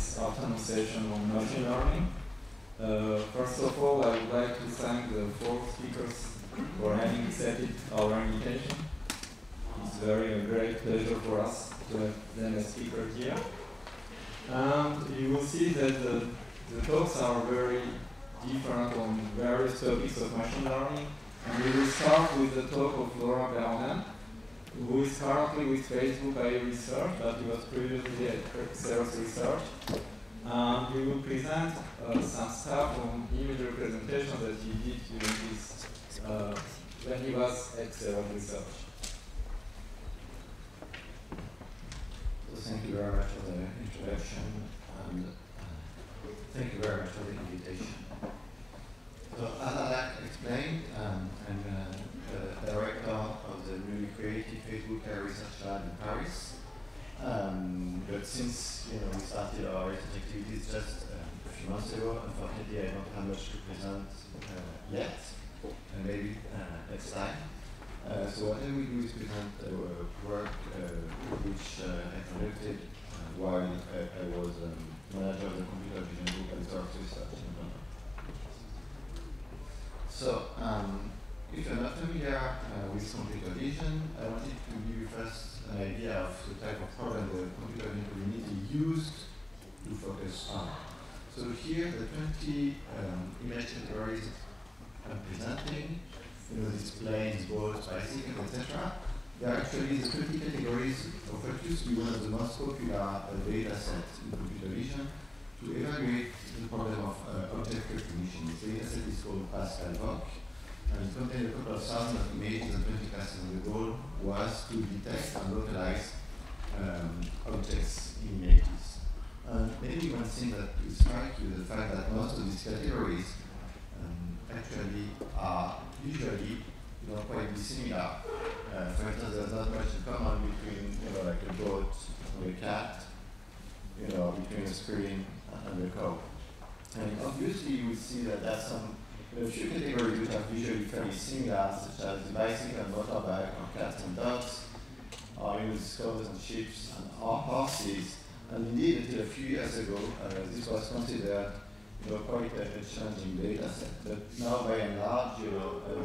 this afternoon session on machine learning. First of all, I would like to thank the 4 speakers for having accepted our invitation. It's a great pleasure for us to have them as speakers here. And you will see that the talks are very different on various topics of machine learning. And we will start with the talk of Florent Perronnin, who is currently with Facebook AI Research, but he was previously at Xerox Research. And we will present some stuff on image representation that he did during his, when he was at Xerox Research. So thank you very much for the introduction, and thank you very much for the invitation. So as I explained, I'm the director of the newly created Facebook AI Research Lab in Paris. But since we started our research activities just a few months ago, unfortunately I don't have much to present yet, and maybe next time. So what I will do is present work which I conducted while I was manager of the computer vision group at Xerox Research in London. So if you're not familiar with computer vision, I wanted to give you first an idea of the type of problem the computer vision community used to focus on. So here, the 20 image categories I'm presenting, these planes, boats, bicycles, etc. They're actually the 20 categories of what used to be one of the most popular data sets in computer vision to evaluate the problem of object recognition. This data set is called Pascal VOC. And it contained a couple of thousand of images and 20 classes, and the goal was to detect and localize objects in images. Maybe one thing that will strike you is the fact that most of these categories actually are usually quite dissimilar. For instance, there's not much in common between like a boat and a cat, between a screen and a cow. And obviously you will see that there's a few categories which are visually fairly similar, such as the bicycle and motorbike, or cats and dogs, or cows and sheep, or horses. And indeed, until a few years ago, this was considered quite a challenging data set. But now, by and large,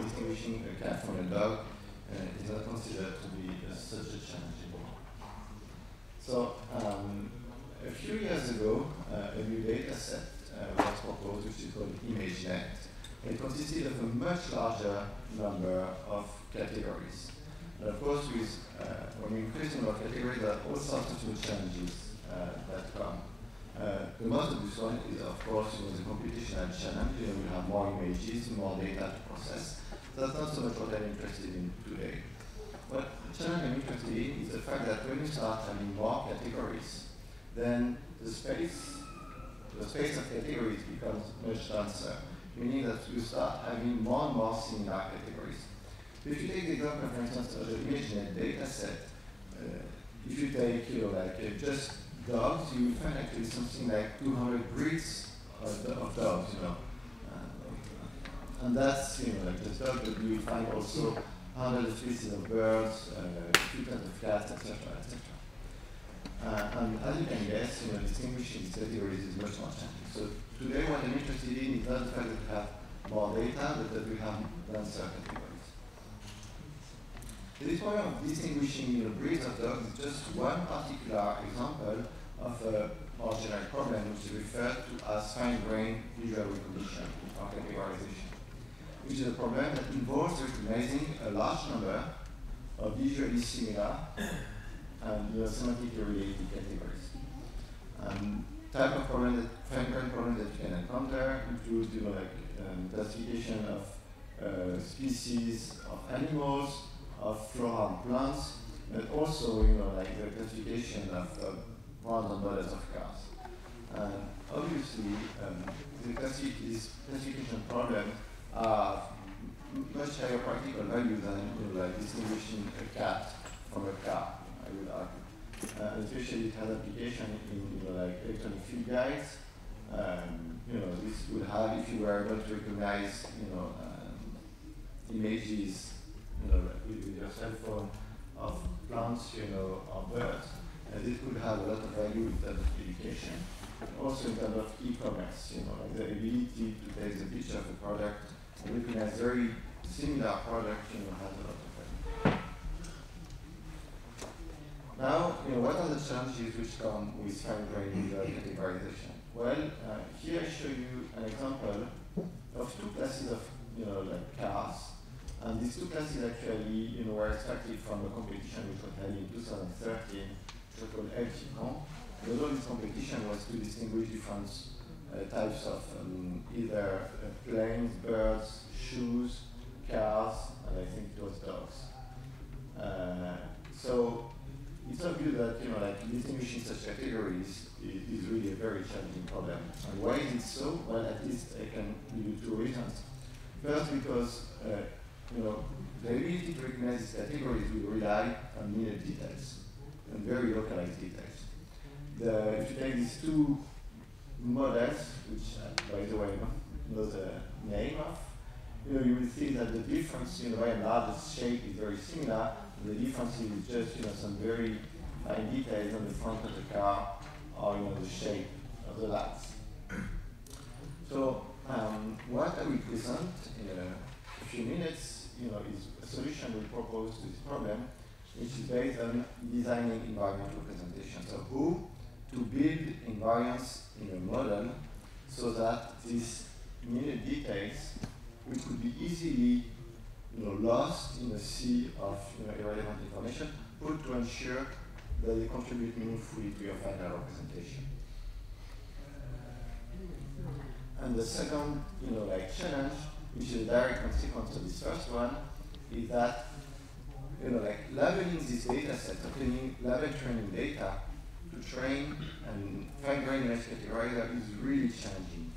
distinguishing a cat from a dog is not considered to be such a challenge anymore. So, a few years ago, a new data set was proposed, which is called ImageNet. It consisted of a much larger number of categories. And of course, when we increase the number of categories, there are all sorts of new challenges that come. The most obvious one is, of course, the computational challenge. We have more images, more data to process. That's not so much what I'm interested in today. But the challenge I'm interested in is the fact that when you start having more categories, then the space of categories becomes much denser, meaning that you start having more and more similar categories. So if you take the example, for instance, of the ImageNet data set, if you take just dogs, you will find actually something like 200 breeds of dogs, and that's like just dogs, but you will find also hundreds of species of birds, few kinds of cats, etc., etc. And as you can guess, distinguishing these categories is much more challenging. So today, what I'm interested in is not the fact that we have more data, but that we have denser categories. So this way of distinguishing breeds of dogs is just one particular example of a more general problem, which is referred to as fine-grained visual recognition or categorization, which is a problem that involves recognizing a large number of visually similar and semantically related categories. Type of fine-grained problem that you can encounter includes classification of species of animals, of flora and plants, but also the classification of brands and models of cars. Obviously, these classification problems are much higher practical value than distinguishing a cat from a car, I would argue. Especially it has application in electronic field guides. This would have, if you were able to recognize images with your cell phone of plants or birds, this could have a lot of value in terms of education. Also in terms of e-commerce, like the ability to take the picture of the product and looking at very similar product, has a lot of value. Now, what are the challenges which come with fine-grained categorization? Well, here I show you an example of two classes of, like cars. And these two classes actually, were extracted from a competition which was held in 2013, which was called LTCon. The goal of this competition was to distinguish different types of either planes, birds, shoes, cars, and I think it was dogs. So it's obvious that like distinguishing such categories is really a very challenging problem. And why is it so? Well, at least I can give you two reasons. First, because the ability to recognize these categories will rely on needed details and very localized details. If you take these two models, which by the way know the name of, you will see that the difference, by and large, the shape is very similar. The difference is just some very fine details on the front of the car or the shape of the lights. So what I will present in a few minutes, is a solution we propose to this problem, which is based on designing invariant representation. So who to build invariance in a model so that these needed details, which could be easily lost in a sea of irrelevant information, put to ensure that they contribute meaningfully to your final representation. And the second challenge, which is a direct consequence of this first one, is that labeling this data set, obtaining label training data to train and fine-grained image categorizer is really challenging.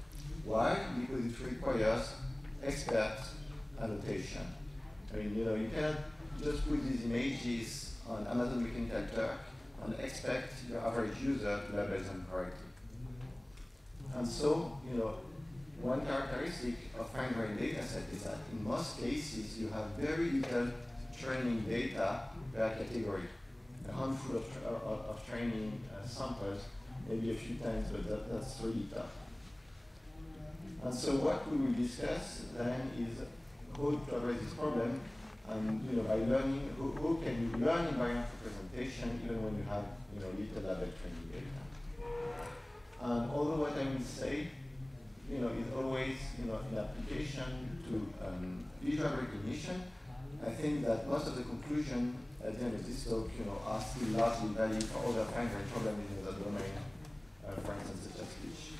Why? Because it requires expert annotation. You cannot just put these images on Amazon Mechanical Turk and expect your average user to label them correctly. And so, one characteristic of fine-grained data set is that in most cases you have very little training data per category. A handful of training samples, maybe a few times, but that's really tough. And so what we will discuss then is how to address this problem, and by learning, how can you learn invariant representation even when you have little label training data. And although what I will say is always in application to visual recognition, I think that most of the conclusion at the end of this talk are still largely valid for other fine-grained problems in the domain, for instance, such as speech.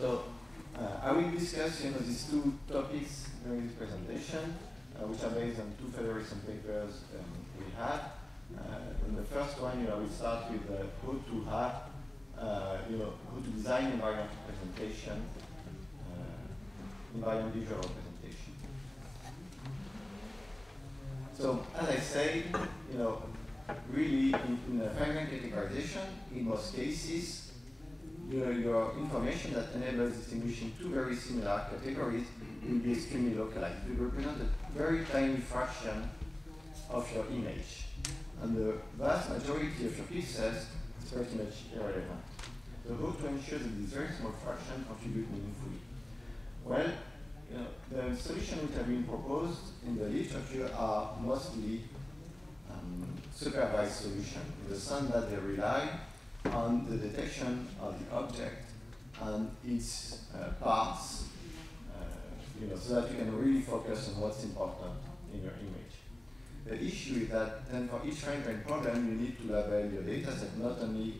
So I will discuss these two topics during this presentation, which are based on two Federation papers we had. In the first one, I will start with how to have, how to design invariant representation, invariant visual representation. So as I say, really in fine-grained categorization, in most cases, your information that enables distinguishing two very similar categories will be extremely localized. It will represent a very tiny fraction of your image. And the vast majority of your pixels is pretty much irrelevant. So how to ensure that this very small fraction contribute meaningfully? Well, the solutions which have been proposed in the literature are mostly supervised solutions, in the sense that they rely on the detection of the object and its parts, so that you can really focus on what's important in your image. The issue is that then for each fine-grained problem, you need to label your data set not only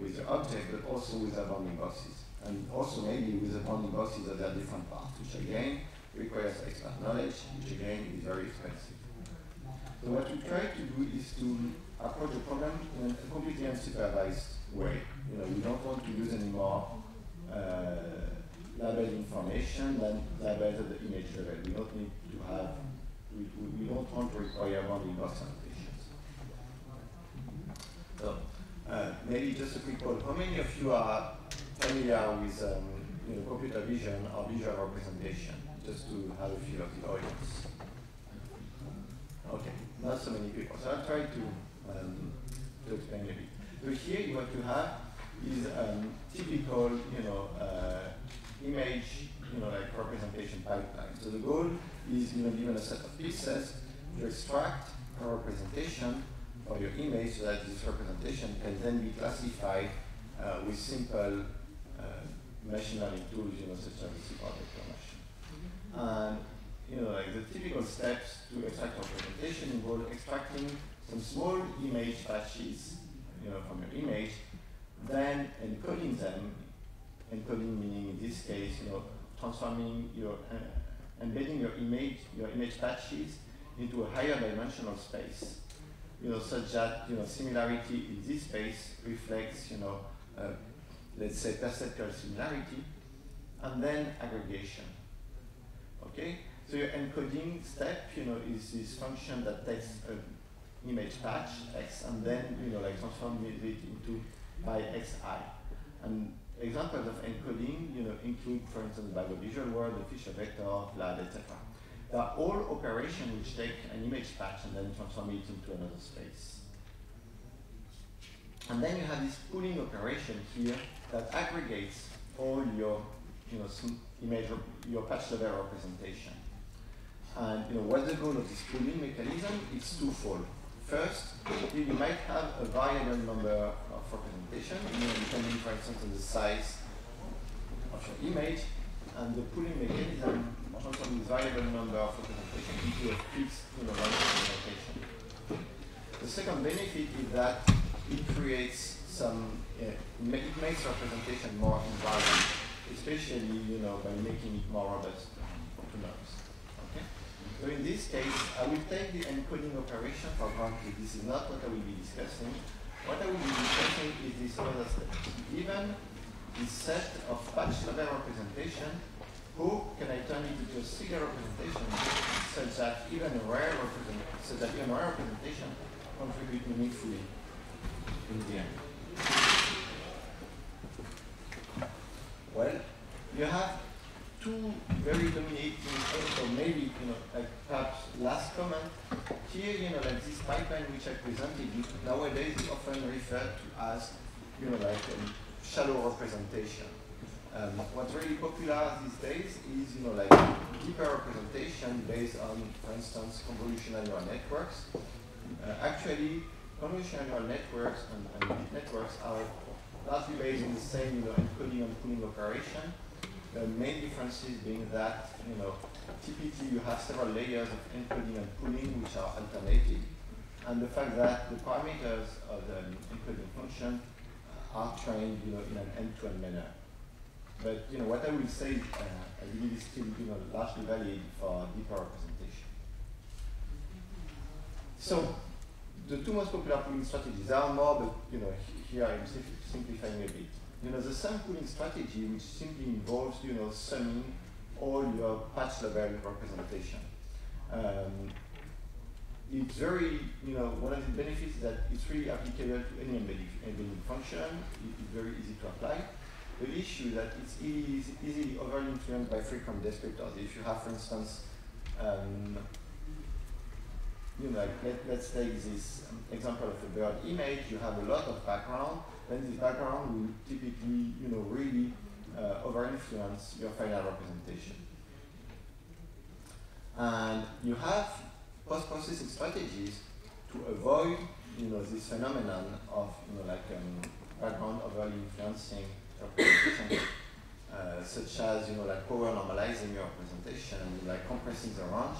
with the object, but also with the bounding boxes. And also maybe with the bounding boxes of their different parts, which again requires expert knowledge, which again is very expensive. So what we try to do is to approach the problem in a completely unsupervised way. We don't want to use any more labeled information than labeled at the image level. We don't need to have, we don't want to require bounding box annotations. So maybe just a quick quote. How many of you are familiar with computer vision or visual representation, just to have a feel of the audience? Okay, not so many people. So I'll try to explain a bit. So here what you have is typical, image, like representation pipeline. So the goal is, given a set of pieces, to extract a representation for your image so that this representation can then be classified with simple machine learning tools, such as the vector machine. And like the typical steps to extract representation involve extracting some small image patches, from your image, then encoding them. Encoding meaning in this case, transforming your embedding your image patches into a higher dimensional space, such that similarity in this space reflects, let's say perceptual similarity, and then aggregation. Okay, so your encoding step, is this function that takes an image patch x and then like transforms it into by xi. And examples of encoding, include, for instance, by the visual world, the Fisher vector, VLAD, etc. They are all operations which take an image patch and then transform it into another space. And then you have this pooling operation here that aggregates all your, image, your patch level representation. And what's the goal of this pooling mechanism? It's twofold. First, you might have a variable number of representation, depending, for instance, on the size of your image, and the pooling mechanism transforms this variable number of representation into a fixed representation. The second benefit is that it creates some, it makes representation more invariant, especially by making it more robust to noise. Okay? So in this case, I will take the encoding operation for granted. This is not what I will be discussing. What I will be discussing is this other step. Given this set of patch level representation, how can I turn it into a single representation such that even a rare representation contribute meaningfully in the end? Well, you have two very dominating, or maybe, like perhaps last comment. Here, like this pipeline which I presented, nowadays is often referred to as, like shallow representation. What's really popular these days is, like deeper representation based on, for instance, convolutional neural networks. Actually, convolutional neural networks and deep networks are largely based on the same, encoding and pooling operation. The main differences being that, typically you have several layers of encoding and pooling which are alternated, and the fact that the parameters of the encoding function are trained, in an end-to-end manner. But what I will say, I believe is still, largely valid for deeper representation. So the two most popular pooling strategies are more, but here I'm simplifying a bit. The sum pooling strategy, which simply involves, summing all your patch level representation. It's very, one of the benefits is that it's really applicable to any embedding function. It's very easy to apply. The issue is that it's easily overly influenced by frequent descriptors. If you have, for instance, like let's take this example of a bird image. You have a lot of background. Then this background will typically, really over-influence your final representation. And you have post-processing strategies to avoid, this phenomenon of, background overly influencing representation, such as, like power normalizing your representation and like compressing the range.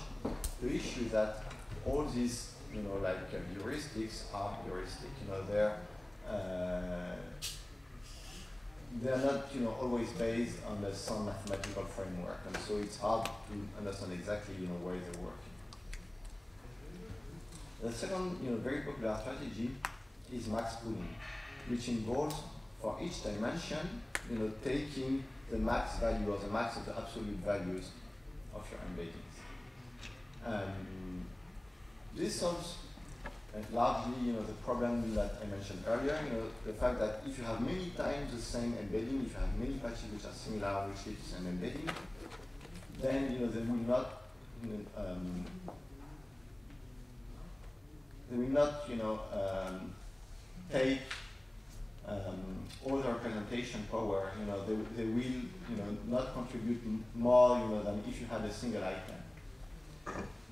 The issue is that all these, heuristics are heuristic. They're not, always based on some mathematical framework, and so it's hard to understand exactly, where they're working. The second, very popular strategy is max pooling, which involves for each dimension, taking the max value or the max of the absolute values of your embeddings. This solves largely, the problem that I mentioned earlier, the fact that if you have many times the same embedding, if you have many patches which are similar, which lead to the same embedding, then, they will not, take annotation power, they will, not contribute more, than if you had a single item.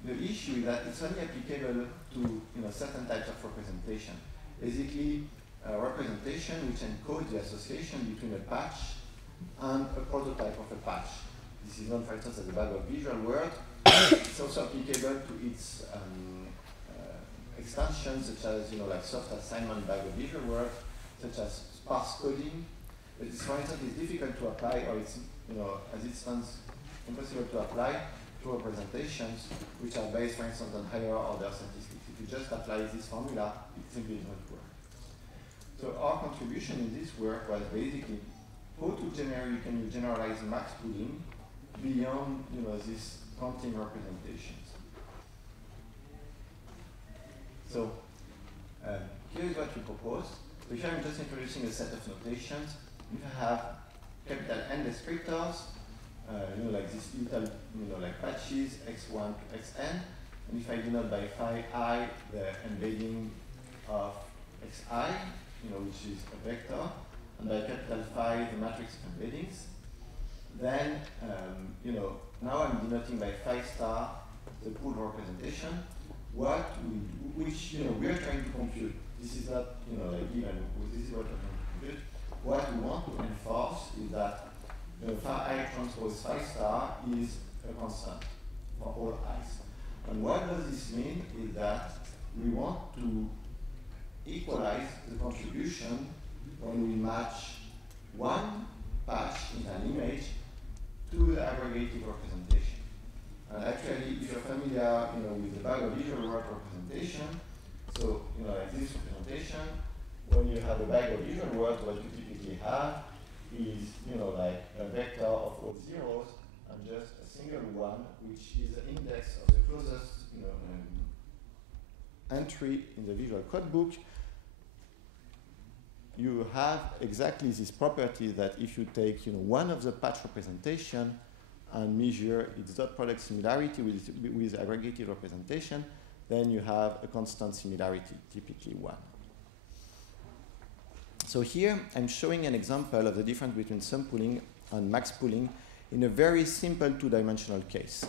The issue is that it's only applicable to, certain types of representation. Basically, a representation which encodes the association between a patch and a prototype of a patch. This is known, for instance, as a bag of visual words. It's also applicable to its extensions, such as like soft assignment bag of visual words, such as sparse coding. But it's, for instance, it's difficult to apply, or it's as it stands, impossible to apply to representations which are based, for instance, on higher order statistics. If you just apply this formula, it simply does not work. So our contribution in this work was basically how to generalize max pooling beyond these counting representations. So here is what we propose. So here I'm just introducing a set of notations. If I have capital N descriptors, like these little, like patches, x1 to xn, and if I denote by phi I the embedding of xi, which is a vector, and by capital Phi the matrix of embeddings, then, now I'm denoting by phi star the pool representation, which we are trying to compute. This is not, like given, this is what we're trying to compute. What we want to enforce is that phi I transpose phi star is a constant for all i's. And what does this mean is that we want to equalize the contribution when we match one patch in an image to the aggregated representation. And actually, if you're familiar, with the bag of visual word representation, so like this representation, when you have a bag of visual words, what you typically have is like a vector of all zeros and just a single one, which is the index of the closest entry in the visual code book. You have exactly this property that if you take one of the patch representation and measure its dot product similarity with aggregated representation, then you have a constant similarity, typically 1. So here I'm showing an example of the difference between sum pooling and max pooling in a very simple two-dimensional case.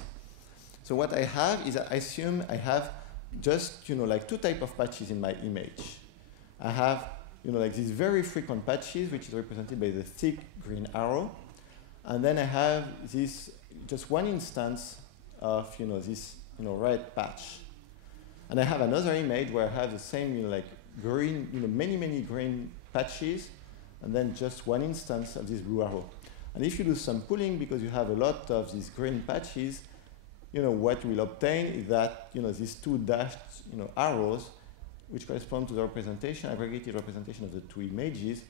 So what I have is I assume I have just like two types of patches in my image. I have like these very frequent patches, which is represented by the thick green arrow. And then I have this, just one instance of, this, red patch. And I have another image where I have the same, like green, many green patches, and then just one instance of this blue arrow. And if you do some pooling, because you have a lot of these green patches, what you will obtain is that, these two dashed, arrows, which correspond to the representation, aggregated representation of the two images,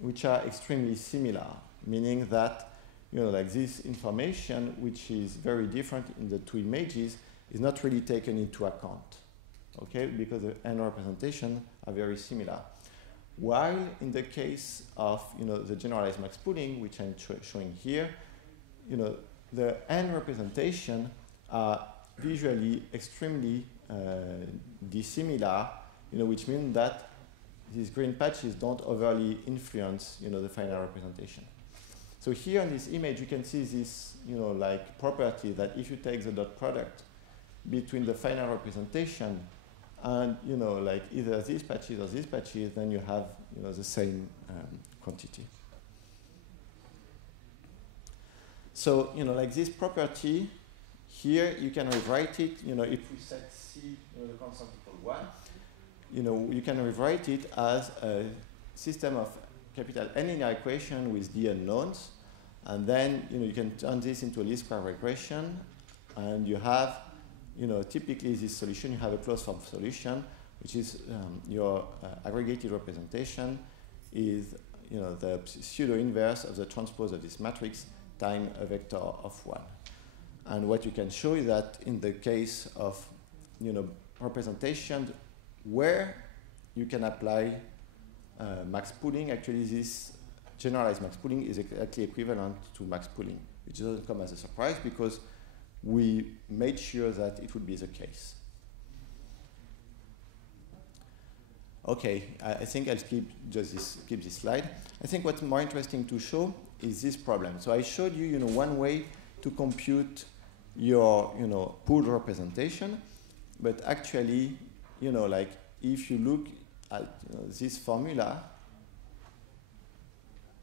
which are extremely similar, meaning that, like this information, which is very different in the two images, is not really taken into account, okay, because the n representations are very similar. While in the case of, the generalized max pooling, which I'm showing here, the n representation are visually extremely dissimilar, which means that these green patches don't overly influence, the final representation. So here in this image, you can see this, like property that if you take the dot product between the final representation and, like either these patches or these patches, then you have, the same quantity. So, like this property, here you can rewrite it, if we set C, the constant equal 1, you can rewrite it as a system of capital N linear equation with the unknowns, and then you can turn this into a least square regression, and you have, typically this solution, you have a closed form solution, which is your aggregated representation is, the pseudo inverse of the transpose of this matrix times a vector of 1. And what you can show is that in the case of, representations where you can apply max pooling, actually this generalized max pooling is exactly equivalent to max pooling, which doesn't come as a surprise because we made sure that it would be the case. Okay, I think I'll skip this slide. I think what's more interesting to show is this problem. So I showed you, one way to compute your, pooled representation, but actually, like if you look at this formula,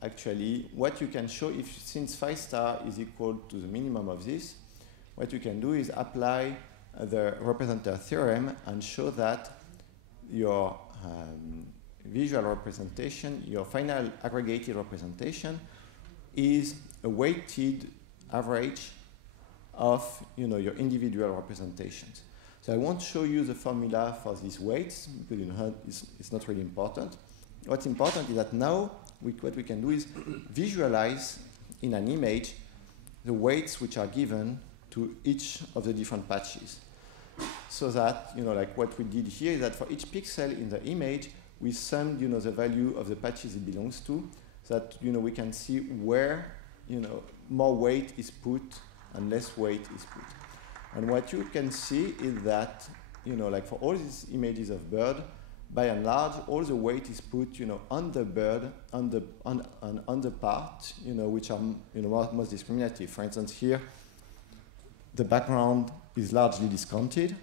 actually, what you can show, since 5 star is equal to the minimum of this, what you can do is apply the representer theorem and show that your visual representation, your final aggregated representation, is a weighted average of your individual representations. So I won't show you the formula for these weights because it's not really important. What's important is that now what we can do is visualize in an image the weights which are given to each of the different patches. So that, like what we did here is that for each pixel in the image, we summed, the value of the patches it belongs to, so that, we can see where, more weight is put and less weight is put. And what you can see is that, like for all these images of bird, by and large, all the weight is put, on the bird, on the part, which are, most discriminative. For instance, here, the background is largely discounted,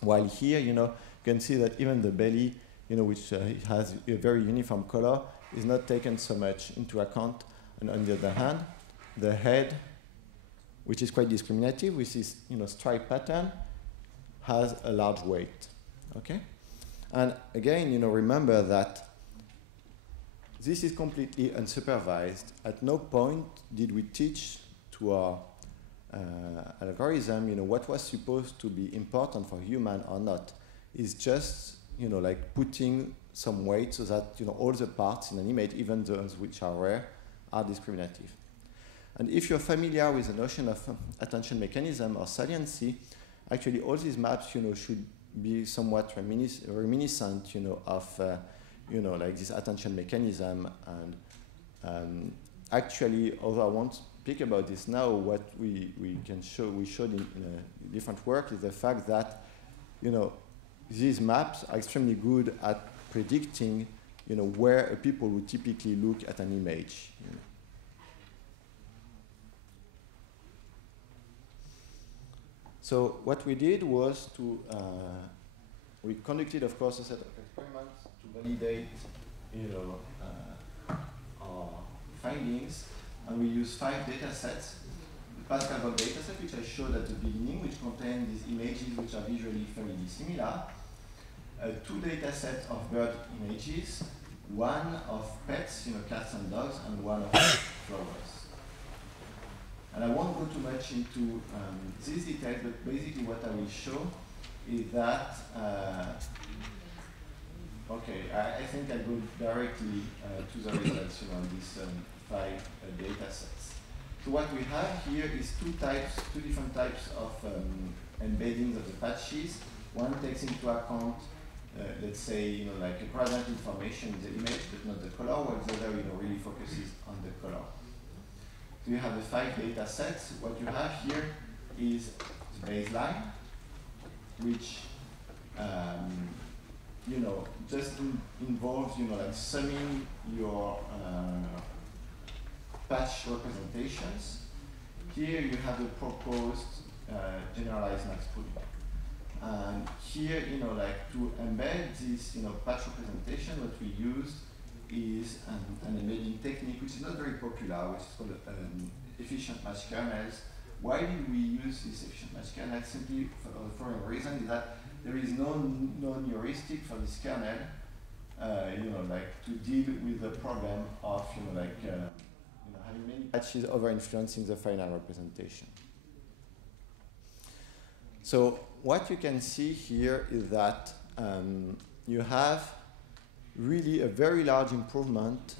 while here, you can see that even the belly, which has a very uniform color, is not taken so much into account. And on the other hand, the head, which is quite discriminative, with this, stripe pattern, has a large weight. Okay. And again, remember that this is completely unsupervised. At no point did we teach to our algorithm, what was supposed to be important for human or not. It's just, like putting some weight so that, all the parts in an image, even those which are rare, are discriminative. And if you're familiar with the notion of attention mechanism or saliency, actually all these maps, should be somewhat reminiscent, of, like this attention mechanism. And actually, although I won't speak about this now, what we showed in a different work is the fact that, these maps are extremely good at predicting, where people would typically look at an image. So what we did was we conducted, of course, a set of experiments to validate, our findings, and we used 5 data sets. The Pascal data set, which I showed at the beginning, which contain these images which are visually fairly similar. 2 data sets of bird images, 1 of pets, cats and dogs, and 1 of flowers. And I won't go too much into these details, but basically what I will show is that, I think I go directly to the results on these 5 data sets. So what we have here is 2 different types of embeddings of the patches. One takes into account, let's say, like a gradient information in the image, but not the color, while the other, really focuses on the color. So you have the 5 data sets. What you have here is the baseline, which just involves like summing your patch representations. Here you have the proposed generalized max pooling. And here, like to embed this, patch representation, what we used is an embedding technique which is not very popular, which is called efficient match kernels. Why did we use this efficient match kernel? Simply for a reason is that there is no heuristic for this kernel, like to deal with the problem of, having many patches over-influencing the final representation. So what you can see here is that you have really a very large improvement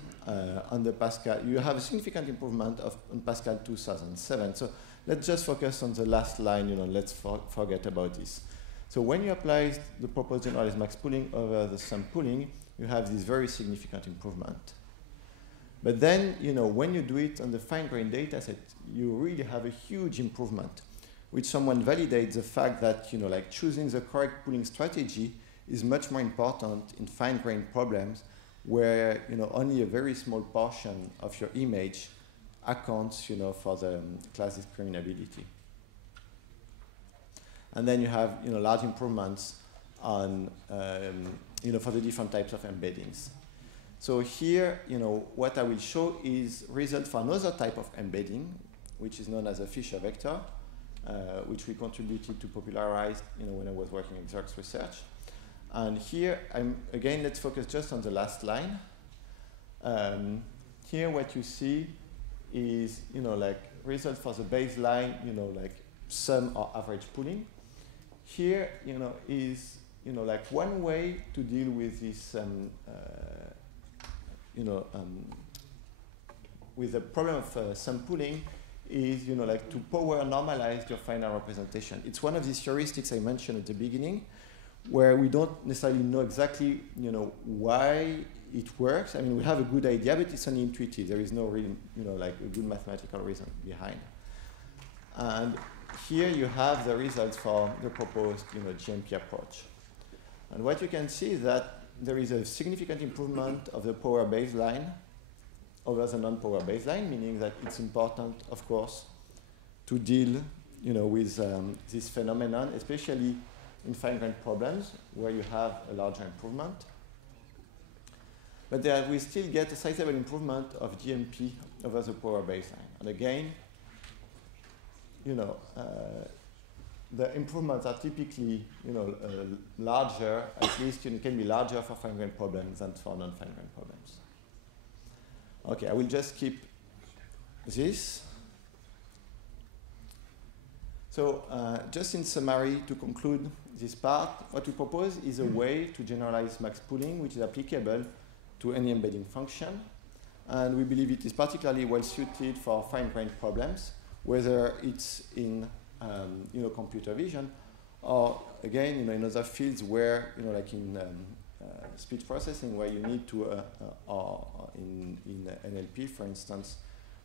on the Pascal. You have a significant improvement on Pascal 2007. So let's just focus on the last line, let's forget about this. So when you apply the proposed generalized max pooling over the sum pooling, you have this very significant improvement. But then, when you do it on the fine-grained data set, you really have a huge improvement, which someone validates the fact that, like choosing the correct pooling strategy is much more important in fine-grained problems where only a very small portion of your image accounts for the class discriminability. And then you have large improvements on for the different types of embeddings. So here, what I will show is results for another type of embedding, which is known as a Fisher vector, which we contributed to popularize when I was working in Xerox research. And here, again, let's focus just on the last line. Here, what you see is like results for the baseline, like sum or average pooling. Here, is like one way to deal with this, with the problem of sum pooling is, like to power normalize your final representation. It's one of these heuristics I mentioned at the beginning, where we don't necessarily know exactly, why it works. I mean, we have a good idea, but it's only intuitive. There is no real, like a good mathematical reason behind. And here you have the results for the proposed, GMP approach. And what you can see is that there is a significant improvement of the power baseline over the non-power baseline, meaning that it's important, of course, to deal, with this phenomenon, especially in fine-grained problems where you have a larger improvement. But we still get a sizable improvement of GMP over the power baseline. And again, the improvements are typically, larger, at least can be larger for fine-grained problems than for non-fine-grained problems. Okay, I will just keep this. So just in summary, to conclude this part, what we propose is a way to generalize max pooling, which is applicable to any embedding function. And we believe it is particularly well suited for fine-grained problems, whether it's in computer vision, or again, in other fields where, like in speech processing, where you need to, or in NLP, for instance,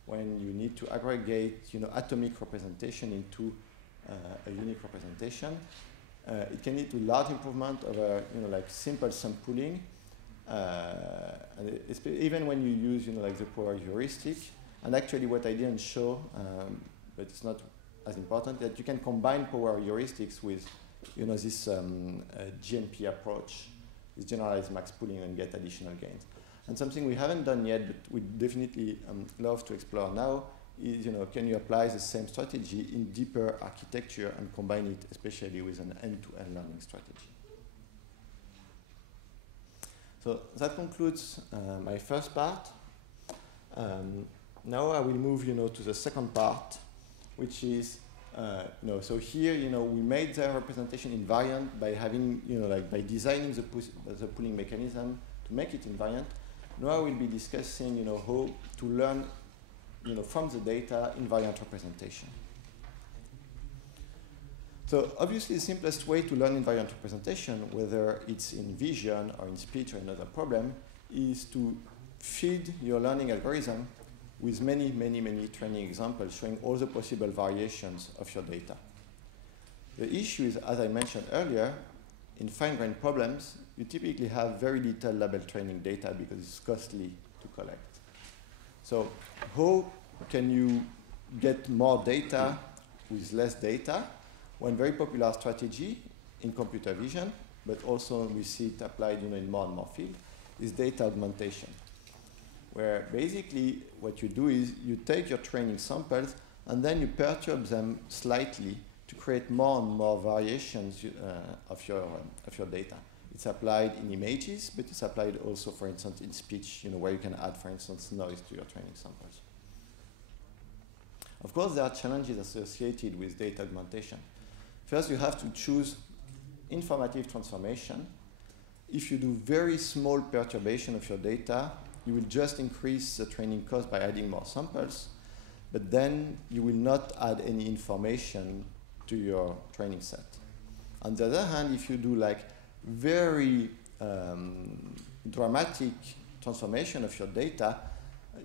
when you need to aggregate, atomic representation into a unique representation, it can lead to large improvement over, like simple sum pooling, and even when you use, like the power heuristic. And actually, what I didn't show, but it's not as important, that you can combine power heuristics with, this GMP approach, this generalized max pooling, and get additional gains. And something we haven't done yet, but we definitely love to explore now, is, can you apply the same strategy in deeper architecture and combine it, especially with an end-to-end learning strategy. So that concludes my first part. Now I will move, to the second part, which is, so here, we made the representation invariant by having, like by designing the pooling mechanism to make it invariant. Now I will be discussing, how to learn, from the data invariant representation. So obviously the simplest way to learn invariant representation, whether it's in vision or in speech or another problem, is to feed your learning algorithm with many, many, many training examples showing all the possible variations of your data. The issue is, as I mentioned earlier, in fine-grained problems, you typically have very little label training data because it's costly to collect. So how can you get more data with less data? One very popular strategy in computer vision, but also we see it applied in more and more fields, is data augmentation, where basically what you do is you take your training samples and then you perturb them slightly to create more and more variations of your data. It's applied in images, but it's applied also, for instance, in speech, where you can add, for instance, noise to your training samples. Of course, there are challenges associated with data augmentation. First, you have to choose informative transformation. If you do very small perturbation of your data, you will just increase the training cost by adding more samples, but then you will not add any information to your training set. On the other hand, if you do like very dramatic transformation of your data,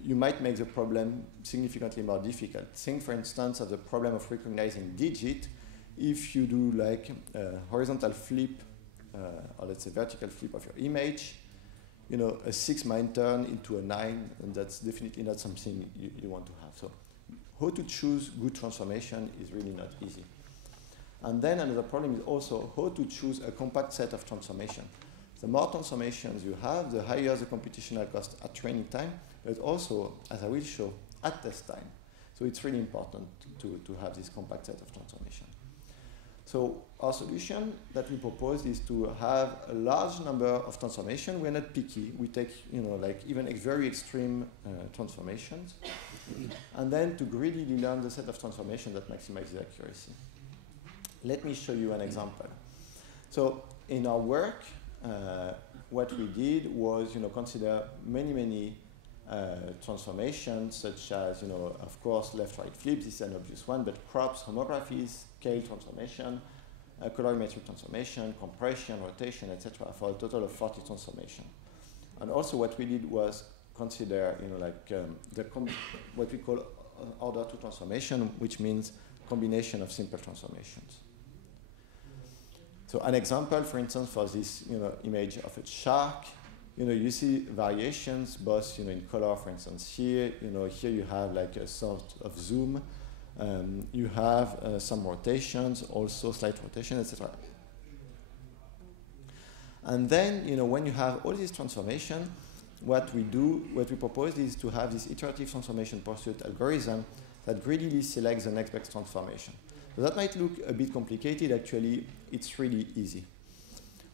you might make the problem significantly more difficult. Think, for instance, of the problem of recognizing digit. If you do like a horizontal flip or let's say vertical flip of your image, you know, a 6 might turn into a 9, and that's definitely not something you want to have. So how to choose good transformation is really not easy. And then another problem is also how to choose a compact set of transformation. The more transformations you have, the higher the computational cost at training time, but also, as I will show, at test time. So it's really important to have this compact set of transformation. So our solution that we propose is to have a large number of transformations. We're not picky. We take, you know, like even very extreme transformations, and then to greedily learn the set of transformations that maximizes accuracy. Let me show you an example. So in our work, what we did was, you know, consider many transformations, such as, you know, of course, left-right flips is an obvious one, but crops, homographies, scale transformation, colorimetric transformation, compression, rotation, etc., for a total of 40 transformations. And also, what we did was consider, you know, like what we call order 2 transformation, which means combination of simple transformations. So an example, for instance, for this, you know, image of a shark, you know, you see variations both, you know, in color. For instance, here, you know, here you have like a sort of zoom. You have some rotations, also slight rotation, etc. And then, you know, when you have all these transformations, what we propose is to have this iterative transformation pursuit algorithm that greedily selects the next best transformation. So that might look a bit complicated. Actually, it's really easy.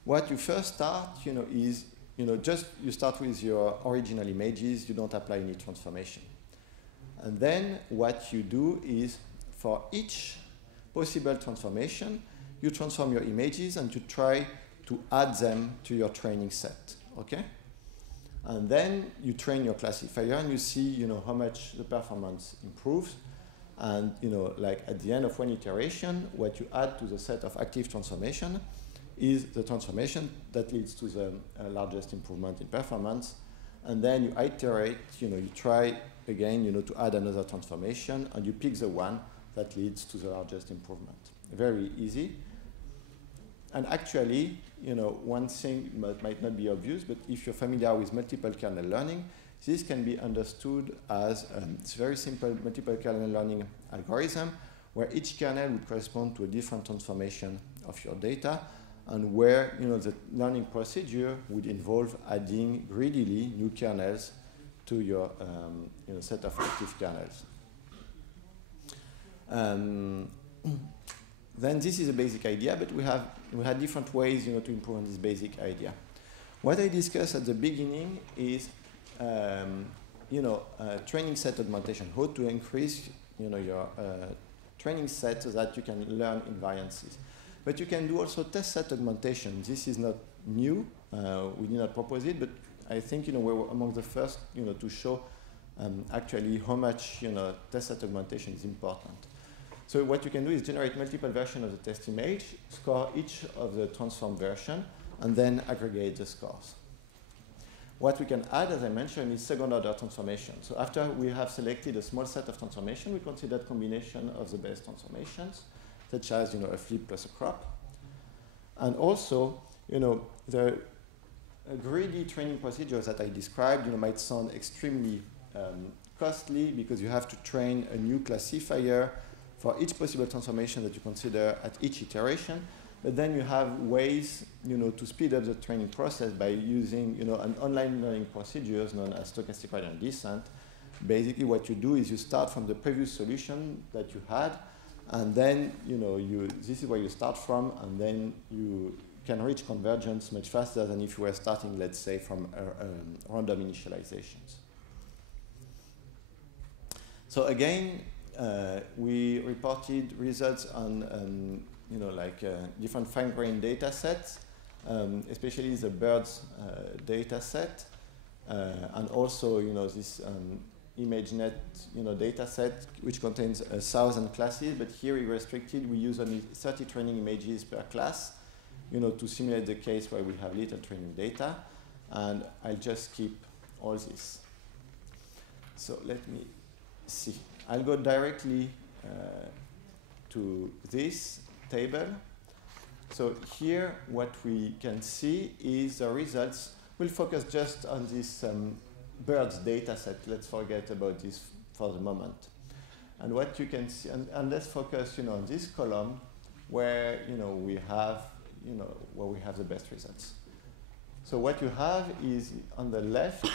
What you first start, you know, is, you know, just you start with your original images. You don't apply any transformation. And then what you do is, for each possible transformation, you transform your images and you try to add them to your training set, okay? And then you train your classifier and you see, you know, how much the performance improves. And, you know, like at the end of one iteration, what you add to the set of active transformation is the transformation that leads to the largest improvement in performance. And then you iterate, you know, you try again, you know, to add another transformation, and you pick the one that leads to the largest improvement. Very easy. And actually, you know, one thing might not be obvious, but if you're familiar with multiple kernel learning, this can be understood as it's a very simple multiple kernel learning algorithm where each kernel would correspond to a different transformation of your data, and where, you know, the learning procedure would involve adding greedily new kernels to your you know, set of active kernels. Then this is a basic idea, but we had different ways, you know, to improve on this basic idea. What I discussed at the beginning is you know, training set augmentation, how to increase, you know, your training set so that you can learn invariances. But you can do also test set augmentation. This is not new. We did not propose it, but I think, you know, we were among the first, you know, to show actually how much, you know, test set augmentation is important. So what you can do is generate multiple versions of the test image, score each of the transform version, and then aggregate the scores. What we can add, as I mentioned, is second order transformation. So after we have selected a small set of transformation, we consider combination of the best transformations, such as, you know, a flip plus a crop. And also, you know, the greedy training procedures that I described, you know, might sound extremely costly because you have to train a new classifier for each possible transformation that you consider at each iteration. But then you have ways, you know, to speed up the training process by using, you know, an online learning procedures known as stochastic gradient descent. Basically, what you do is you start from the previous solution that you had, and then, you know, this is where you start from, and then you can reach convergence much faster than if you were starting, let's say, from random initializations. So again, we reported results on you know, like different fine-grained data sets, especially the birds data set, and also, you know, this ImageNet, you know, data set which contains 1,000 classes, but here we restricted. We use only 30 training images per class, you know, to simulate the case where we have little training data, and I'll just keep all this. So let me see. I'll go directly to this table, So here, what we can see is the results. We'll focus just on this birds data set. Let's forget about this for the moment. And what you can see, and let's focus, on this column where, we have, where we have the best results. So what you have is on the left,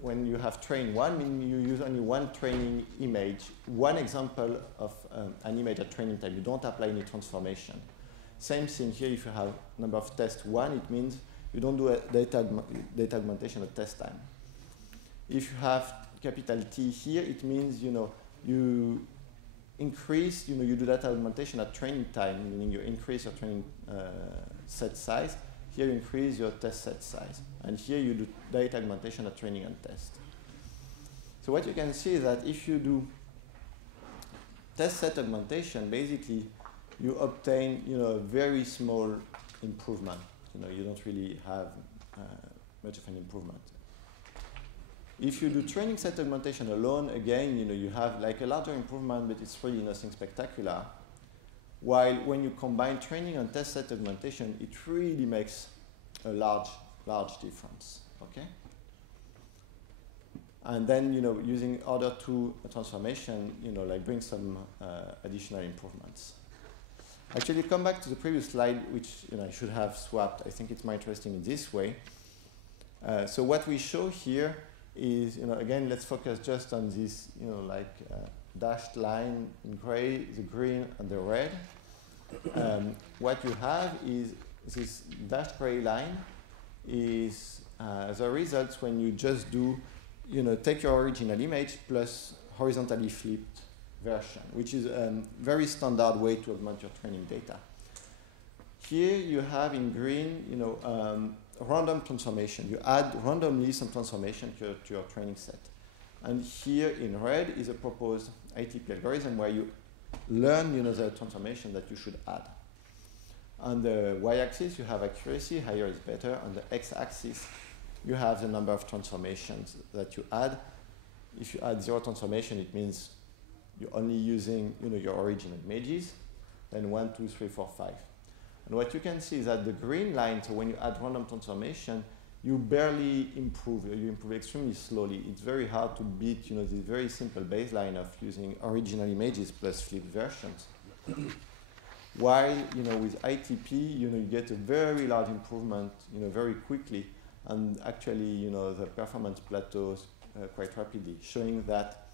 when you have trained one, meaning you use only one training image, one example of an image at training time. You don't apply any transformation. Same thing here, if you have number of tests 1, it means you don't do a data augmentation at test time. If you have capital T here, it means, you increase, you do data augmentation at training time, meaning you increase your training set size. Here you increase your test set size. And here you do data augmentation at training and test. So what you can see is that if you do test set augmentation, basically you obtain, a very small improvement. You don't really have much of an improvement. If you do training set augmentation alone, again, you have like a larger improvement, but it's really nothing spectacular. While when you combine training and test set augmentation, it really makes a large difference. Okay. And then, using order 2 transformation, like bring some additional improvements. Actually, come back to the previous slide, which I should have swapped. I think it's more interesting in this way. So what we show here is, again, let's focus just on this, dashed line in gray, the green, and the red. What you have is this dashed gray line is the results when you just do, take your original image plus horizontally flipped version, which is a very standard way to augment your training data. Here you have in green, random transformation. You add randomly some transformation to your training set. And here in red is a proposed ITP algorithm where you learn, the transformation that you should add. On the y-axis, you have accuracy, higher is better. On the x-axis, you have the number of transformations that you add. If you add 0 transformation, it means you're only using, your original images. Then 1, 2, 3, 4, 5. And what you can see is that the green line, so when you add random transformation, you barely improve. You improve extremely slowly. It's very hard to beat, this very simple baseline of using original images plus flipped versions. While, with ITP, you get a very large improvement, very quickly, and actually, the performance plateaus quite rapidly, showing that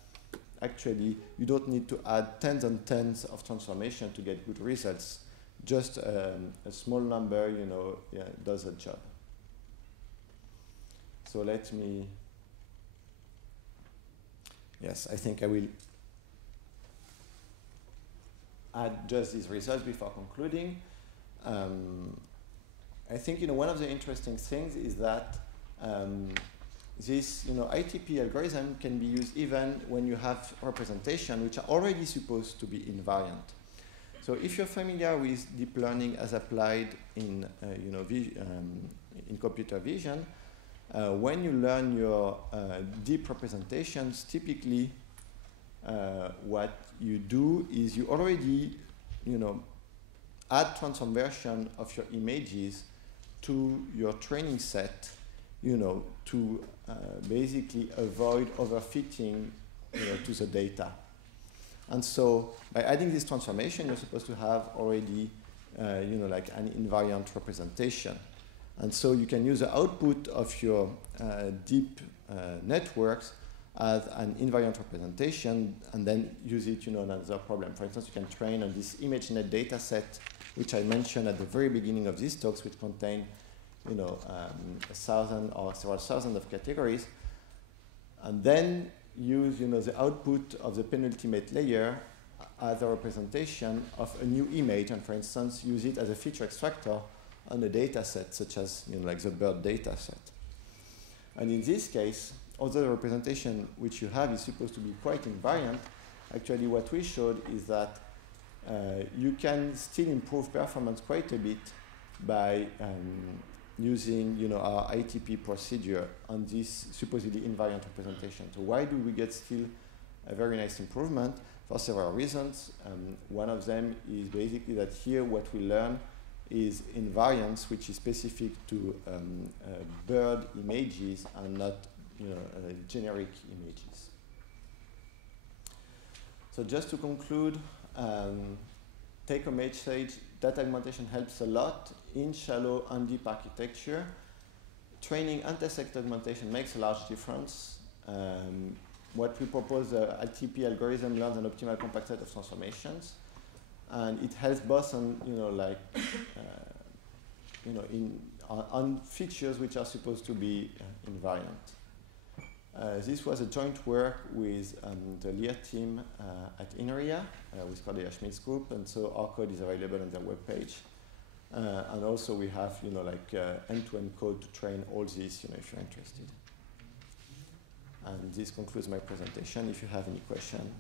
actually you don't need to add tens and tens of transformation to get good results. Just a small number, does a job. So let me, yes, I think I will add just these results before concluding. I think, one of the interesting things is that this, ITP algorithm can be used even when you have representation which are already supposed to be invariant. So if you're familiar with deep learning as applied in, in computer vision, when you learn your deep representations, typically what you do is you already, add transform version of your images to your training set, to basically avoid overfitting, to the data. And so by adding this transformation, you're supposed to have already, like an invariant representation. And so you can use the output of your deep networks as an invariant representation and then use it, on another problem. For instance, you can train on this ImageNet data set, which I mentioned at the very beginning of these talks, which contain, 1,000 or several thousand of categories, and then use, the output of the penultimate layer as a representation of a new image, and for instance, use it as a feature extractor on a data set, such as, like the bird data set. And in this case, although the representation which you have is supposed to be quite invariant, actually what we showed is that you can still improve performance quite a bit by using, our ITP procedure on this supposedly invariant representation. So why do we get still a very nice improvement? For several reasons. One of them is basically that here what we learn is invariance, which is specific to bird images and not generic images. So just to conclude, take-home message, data augmentation helps a lot in shallow and deep architecture. Training and test augmentation makes a large difference. What we propose, LTP algorithm learns an optimal compact set of transformations, and it helps both on on features which are supposed to be invariant. This was a joint work with the LEAR team at INRIA with Cordelia Schmidt's group, and so our code is available on their webpage. And also we have end-to-end code to train all this if you're interested. And this concludes my presentation. If you have any question.